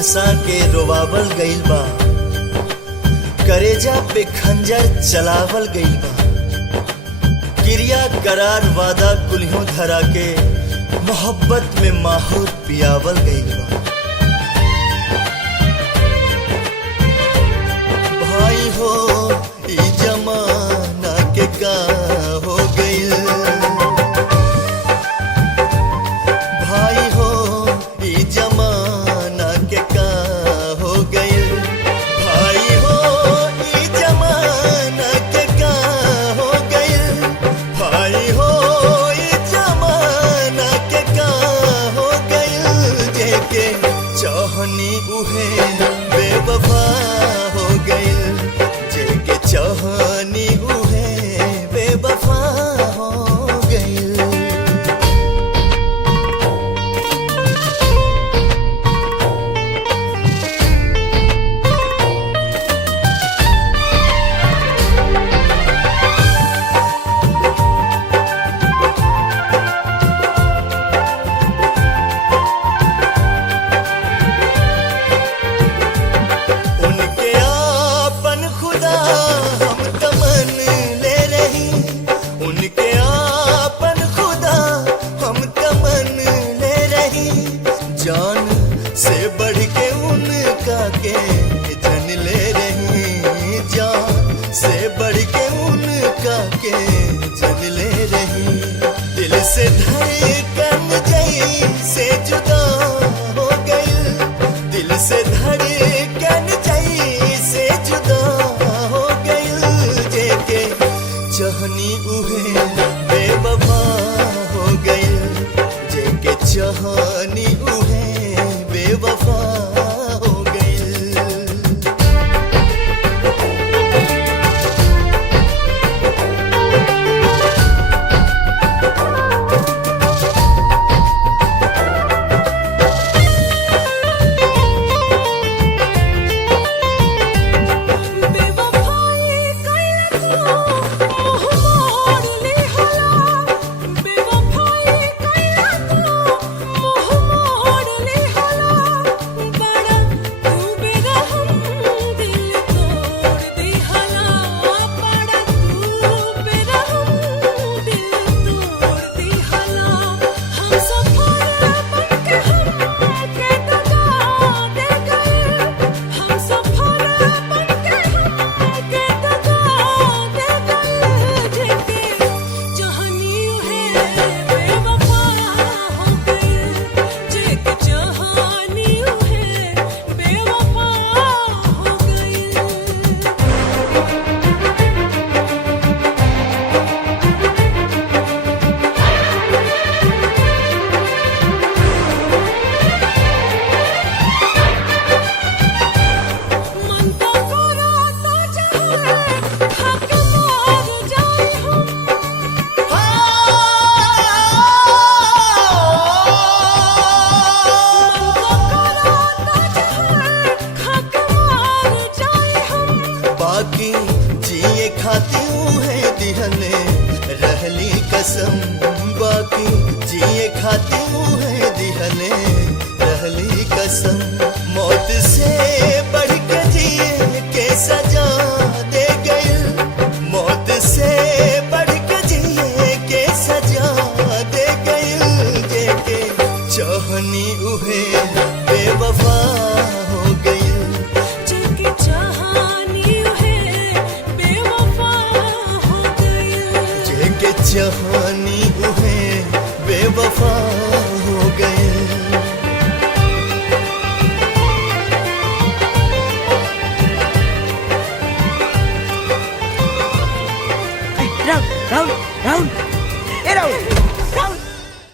हंसा के रोवावल गइल बा, करेजा पे खंजर चलावल गइल बा। क्रिया करार वादा कुल्हों धरा के मोहब्बत में माहौर पियावल गइल बा। भाई हो ई जमाना के का हो गइल, भाई हो ई जमाना के का हो गइल, भाई हो ई जमाना के का हो गइल, भाई हो ई जमाना के का हो गइल। जेके चाहनी उहे बेवफा हो गइल, जेके चाहनी उहे बेवफा हो गइल। उनके आपन खुदा हम तमन ले रही, उनके आपन खुदा हम तमन ले रही। जान से बढ़ के उनका के जन ले रही, जान से बढ़ के उनका के जन ले रही। दिल से धड़कन जैसे जुदा हो गई, दिल से धड़कन जैसे जुदा हो गई। जेके चाहनी उहे बेवफा हो गई, जेके चाहनी उहे बेवफा हो गई। बाकी जिए खाती है दिहने रहली कसम, बाकी जिए खाती है दिहने रहली कसम। मौत से बढ़ के जिए के सजा दे गई, मौत से बढ़ के जिए के सजा दे गई। जेके चाहनी उहे बेवफा हो गई, जेके चाहनी उहे बेवफा हो गई। जेके चाह